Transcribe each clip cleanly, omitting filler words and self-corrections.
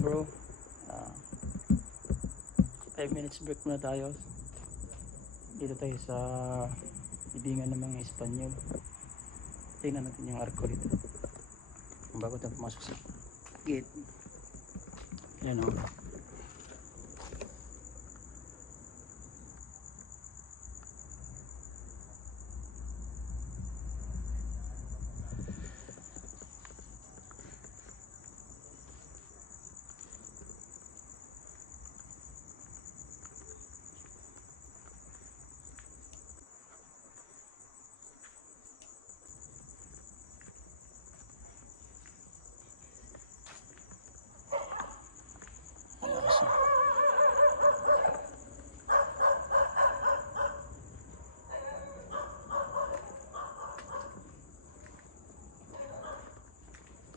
bro. Ah, 5 minutes break muna tayo. Dito tayo sa libingan ng mga Espanyol. Tingnan natin yung arko dito. Bago tayo pumasok sa gate. Yan o.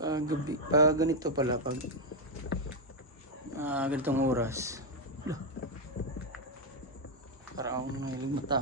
Pag gabi, pag ganito pala, pag ganitong oras. Lah, parang akong mahilig mata.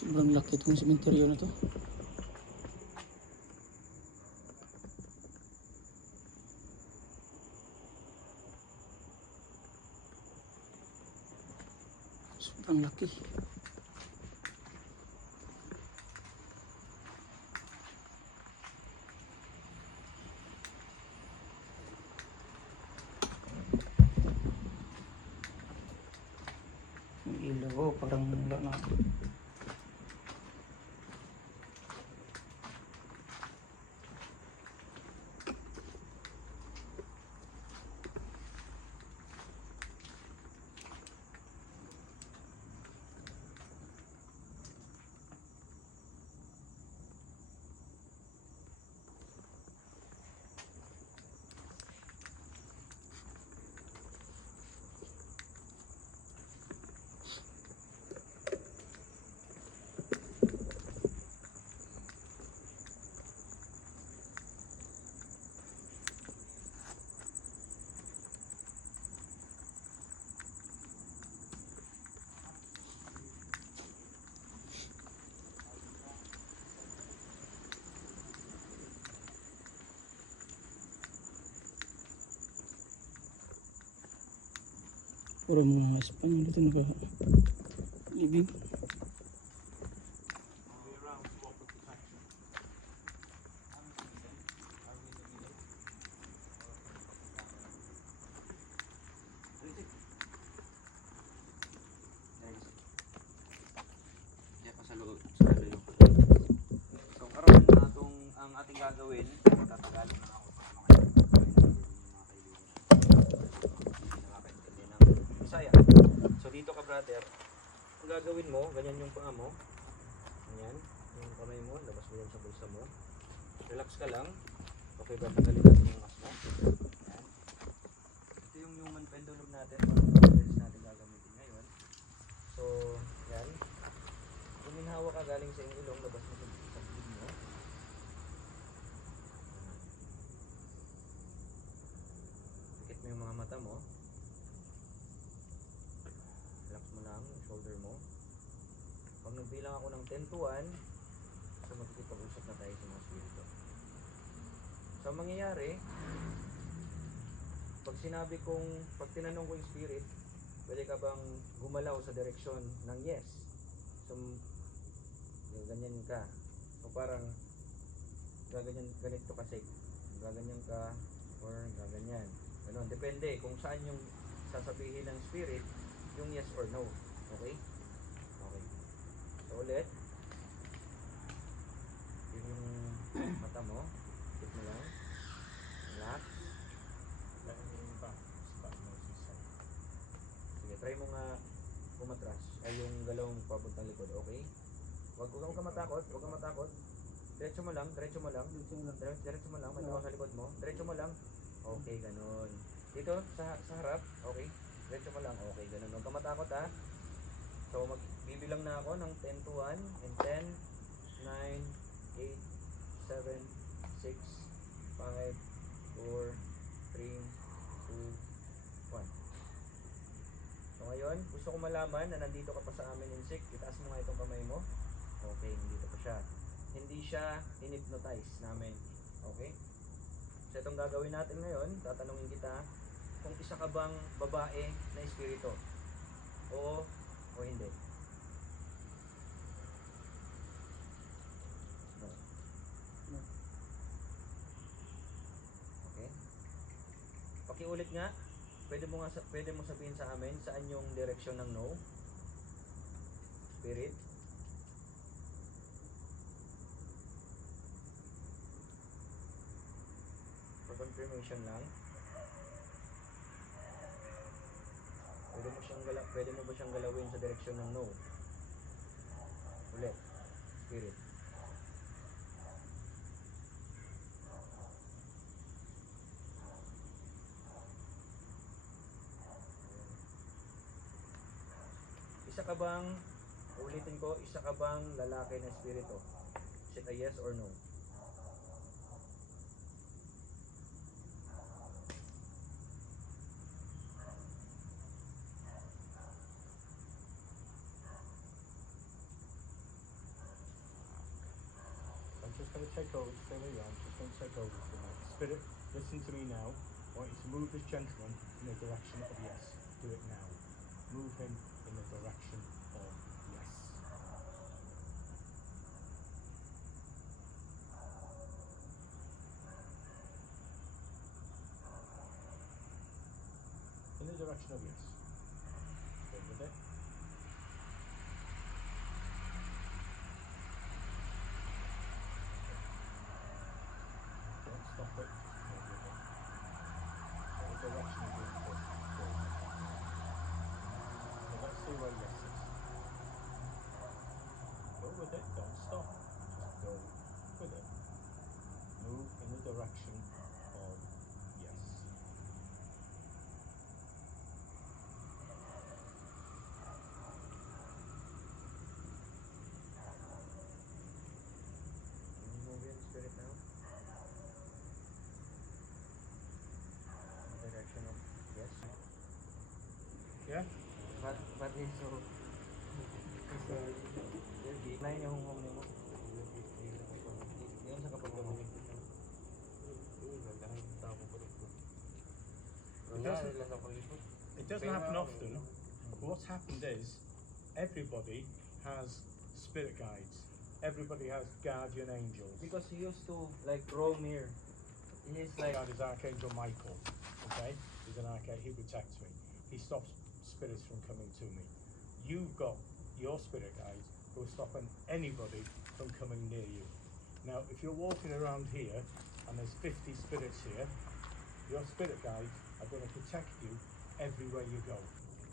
Sobrang laki itong sementeryo na to. Sobrang laki. Yung ilaw, oh, parang wala na. Puro mga Espanyol dito naka-living. So karon na itong ang ating gagawin, tatagalog na ako para nakakaintindi ng Bisaya. So dito ka brother, ang gagawin mo, ganyan yung paa mo. Ganyan, yung kamay mo, labas mo yan sa bulsa mo. Relax ka lang. Okay ba, tagalin natin yung mas mo. Yan. Ito yung human pendulum natin, mga natin gagamitin ngayon. So, yan. Kuminhawa ka galing sa iyong ilong, labas mo sa bibig mo. Pikit mo yung mga mata mo. Relax mo lang yung shoulder mo. Pag nagbilang ako ng 10 to 1, so magkikipag-usap na tayo sa mga spirito. So ang mangyayari, pag tinanong ko yung spirit, pwede ka bang gumalaw sa direksyon ng yes? So, ganyan ka. So parang ganito kasi. Gaganyan ka or gaganyan. Ganon. Depende kung saan yung sasabihin ng spirit, yung yes or no. Okay? Okay. So ulit. Yung mata mo. Tip mo lang. Relax. Sige, try mo nga umatras. Ay yung galawang papuntang likod. Okay? Huwag kang matakot, huwag kang matakot. Diretso mo lang, diretso mo lang. Diretso mo lang, may tao sa likod mo. Diretso mo lang. Okay, ganun. Dito, sa harap, okay. Diretso mo lang, okay, ganun. Huwag kang matakot ha. So, magbibilang na ako ng 10 to 1, and 10, 9, 8, 7, 6, 5, 4, 3, 2, 1. So ngayon, gusto ko malaman na nandito ka pa sa amin, Insik. Itaas mo nga itong kamay mo. Okay, nandito pa siya. Hindi siya in-hypnotize namin. Okay? So itong gagawin natin ngayon, tatanungin kita kung isa ka bang babae na espiritu. Oo o hindi. No. No. Okay? Pakiulit nga. Pwede mo sabihin sa amin saan yung direksyon ng no? Spirit. For confirmation lang. Pwede mo ba siyang galawin sa direksyon ng no? Ulit. Spirit. Isa ka bang, ulitin ko, isa ka bang lalaki na espiritu? Is it a yes or no? I'm just going to take over, stay where you are, I'm just going to take over for a minute. Spirit, listen to me now. I want you to move this gentleman in the direction of yes. Do it now. Move him in the direction of yes. In the direction of yes. Stay with it. Don't stop it. Stay with it. What direction are you being pushed towards? So let's see where yes is. Go with it. Don't stop. Just go with it. Move in the direction of yes. Can you move in spirit now? In the direction of yes? Yeah? But it's so... Lain yung home mo. Yun sa kapag mo. It doesn't happen often. What's happened is everybody has spirit guides. Everybody has guardian angels. Because he used to like roam here. He's like... God is Archangel Michael. Okay? He's an archangel. He protects me. He stops spirits from coming to me. You've got your spirit guides who are stopping anybody from coming near you. Now, if you're walking around here and there's 50 spirits here, your spirit guides are going to protect you everywhere you go.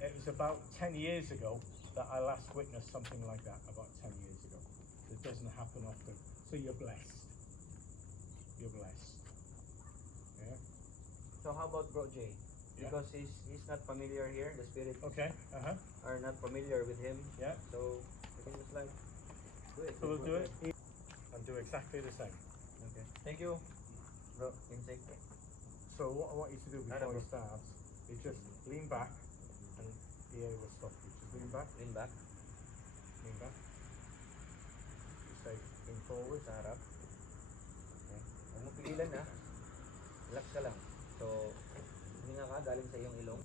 It was about 10 years ago that I last witnessed something like that, about 10 years ago. It doesn't happen often. So you're blessed. You're blessed. Yeah? So how about Bro Jay? Yeah. Because he's not familiar here, the spirits Okay, are not familiar with him. yeah. So we can just like do it. So we'll do it and do exactly the same. Okay. Thank you, Bro Insect. So what I want you to do before Alright, you start is just lean back and the air will stop you. Just lean back, Lean back. lean back. Just say lean forward. Sa harap. Okay. Huwag mo pigilan ha. Relax ka lang. So, huminga ka galing sa iyong ilong.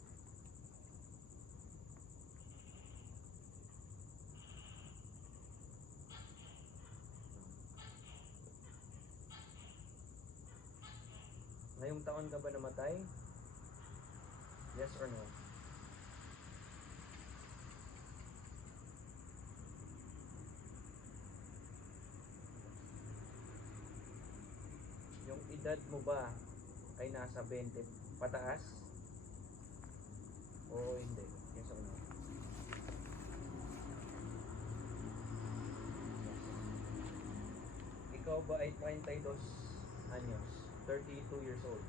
Ngayong taon ka ba namatay? Yes or no? Yung edad mo ba ay nasa 20 pataas? Oo, hindi. Yes or no? Yes. Ikaw ba ay 32 anyos? 32 years old.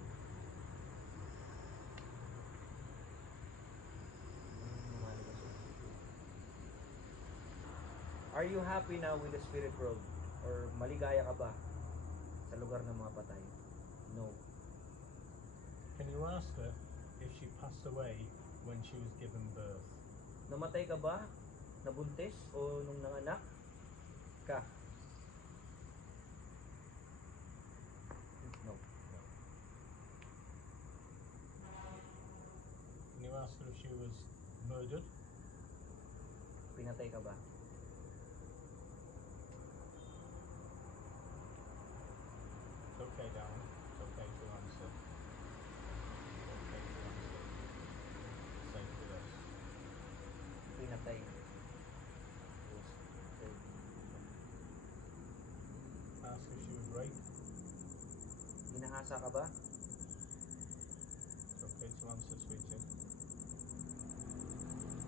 Are you happy now with the spirit world? Or maligaya ka ba sa lugar ng mga patay? No. Can you ask her if she passed away when she was given birth? Namatay ka ba? Nabuntis? O nung nanganak ka? No. Can you ask her if she was murdered? Pinatay ka ba? It's okay, darling. It's okay to answer. It's okay to answer. Same with us. Pinatay. Ask if she was raped. Ginahasa ka ba? It's okay to answer, sweetie. It's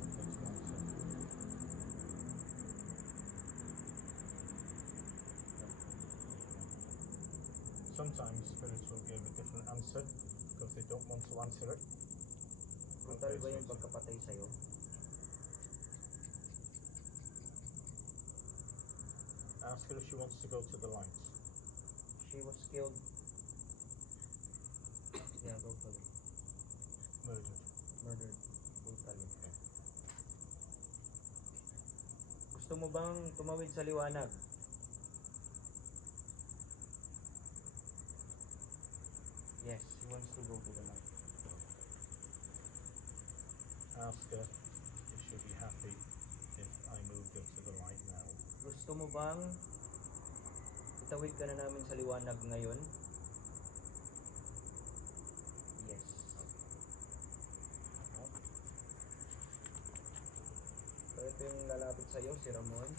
okay to answer. Sometimes spirits will give a different answer because they don't want to answer it. Brutal Okay, ba yung sweetie. pagkapatay sa'yo? Ask her if she wants to go to the lights. She was killed. Yeah, brutally. Murdered. Murdered. Brutally. Okay. Gusto mo bang tumawid sa liwanag? Yes, she wants to go to the light. Ask her if she'll be happy if I moved her to the light now. Gusto mo bang itawid ka na namin sa liwanag ngayon? Yes. So ito yung lalapit sa'yo, si Ramon.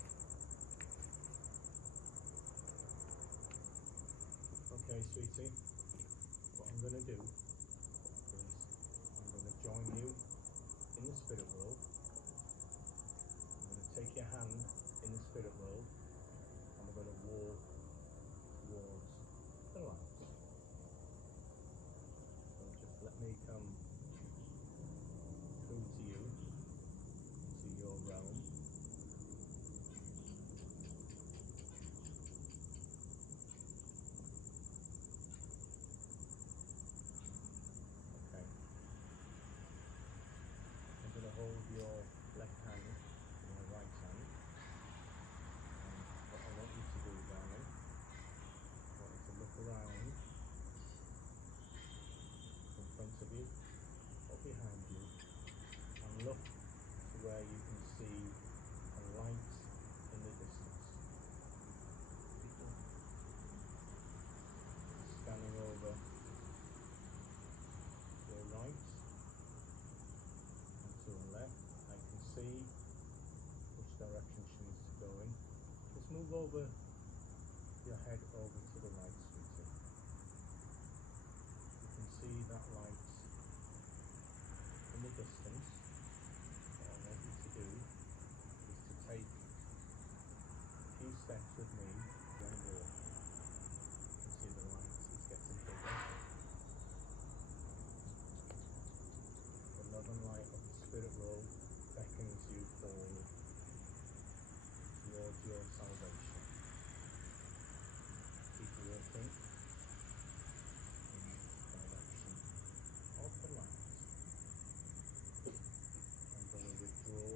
Okay, sweetie. What I'm going to do is I'm going to join you in the spirit world. I'm going to take your hand in the spirit world and we're going to walk towards the light. So just let me come through to you, into your realm. Okay. I'm going to hold your left hand in my right hand. And what I want you to do, darling, I want you to look around in front of you or behind you and look to where you can see a light in the distance. Scanning over your right and to the left, I can see which direction she needs to go in. Just move over your head over to the right, sweetie. You can see that light in the distance. What I want you to do is to take a few steps with me and walk. You see the light is getting bigger. The love and light of the spirit world beckons you forward towards your salvation. Keep walking in the direction of the light. I'm going to withdraw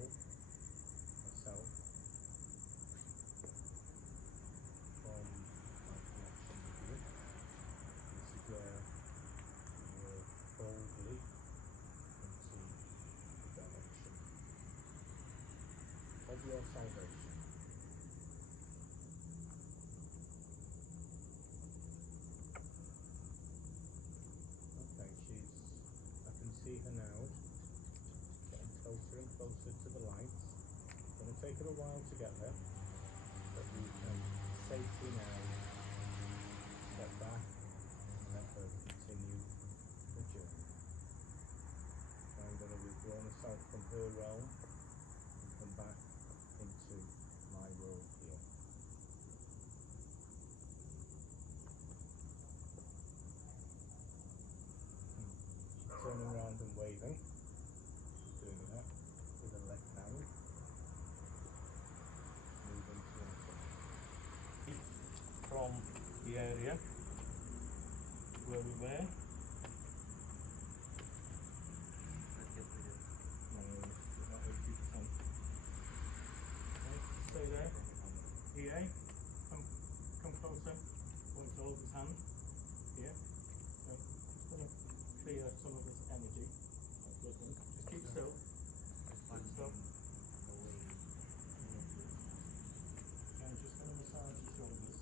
myself from my connection with you. This is where you walk boldly into the direction of your salvation. Okay, I can see her now, getting closer and closer to the light. It's going to take her a while to get there, but you can safely now step back and let her continue the journey. So I'm going to withdraw myself from her realm and come back into my world here. turning around and waving. Doing that with the left hand. Moving towards it. From the area where we were. No, it's about 80%. Okay, stay there. EA, come closer. Want to hold his hand. Here. Okay. Just going to clear some of his energy. That's good. Just keep still. Keep still. Okay, I'm just going to massage your shoulders.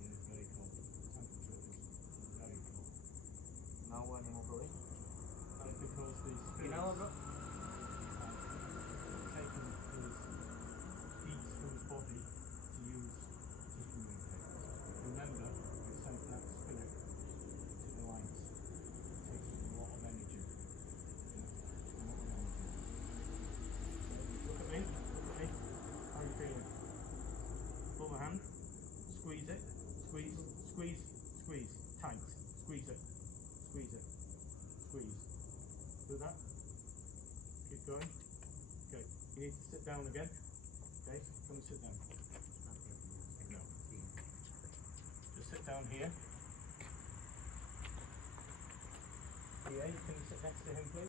Yeah, it's very cold. Temperature is very cold. Nawa ni mo bro eh. That's because the spirits Ginawa bro. have taken his heat from his body to use to communicate. Remember, I sent that spirit to the light. It takes up a lot of energy. Yeah, a lot of energy. Look at me. Look at me. How are you feeling? Pull my hand. Squeeze it. Squeeze. Squeeze. Squeeze. Tight. Squeeze it. Squeeze it. Squeeze. Do that. Keep going. Okay. You need to sit down again. Okay. Come and sit down. No. Just sit down here. Yeah, can you sit next to him, please?